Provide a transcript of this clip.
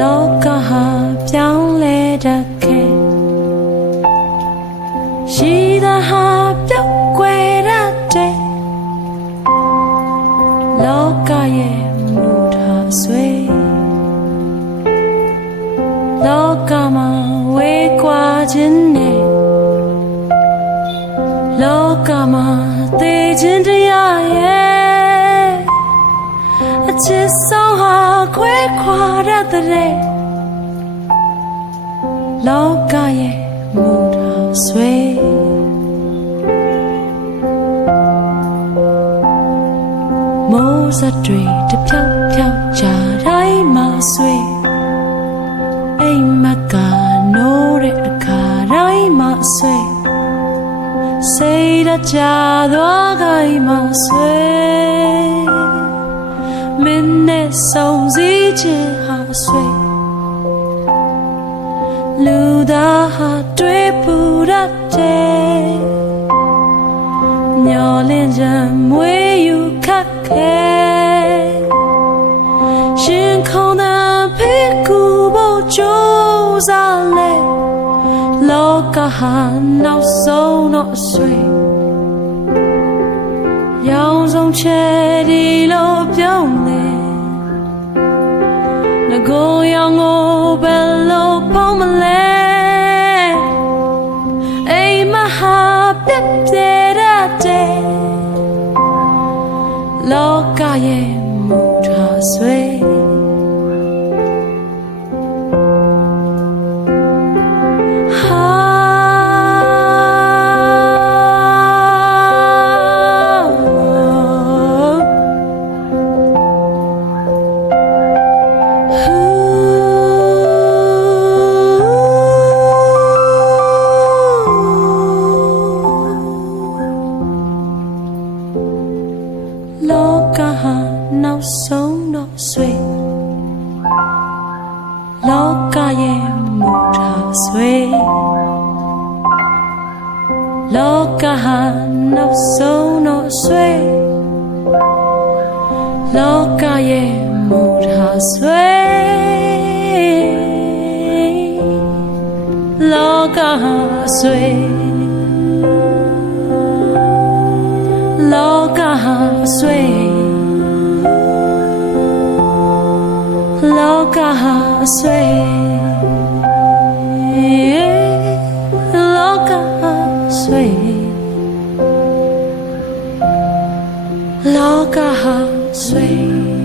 လောကဟာပြောင်းလဲတတ်ခဲ့ရှိတာဟာပြောက်ကွယ်တတ်တယ်လောကရဲ့မူထားဆွေလောကမှာဝေးကွာခြင်းနဲ့လောကမှာသေခြင်းတရားရဲ့အချစ်ဆုံးဟာခွဲခွာရတဲ့လောကရဲ့မူထားဆွေမိုးစက်တွေတဖြောက်ဖြောက်ကြတိုင်းမှာဆွေအိမ်မကနိုးတဲ့အခါတိုင်းမှာဆွေစိတ်တကြသွားခိုင်းမှာဆွေမင်းနဲ့ဆုံးစည်းခြင်းဟာဆွေလူသားဟာတွေ့ပူတတ်တယ်မျောလင်းချက်မွေးယူခတ်ခဲရှင်ခုံသာဖိကူဖို့ကြိုးစားလဲလောကဟာနောက်ဆုံးတော့ဆွေရောင်ဆုံးချက်ဒီလိုပြောင်းလဲငကိုရောင်ကိုဘယ်လိုပေါင်းမလဲအိမ်မဟာပြက်ပြဲတတ်တယ်လောကရဲ့မူထားဆွေလောကဟာနောက်ဆုံးတော့ဆွေလောကရဲ့မူထားဆွေလောကဟာနောက်ဆုံးတော့ဆွေလောကရဲ့မူထားဆွေလောကဟာဆွေလောကဟာဆွေလောကဟာဆွေလောကဟာဆွေလောကဟာဆွေ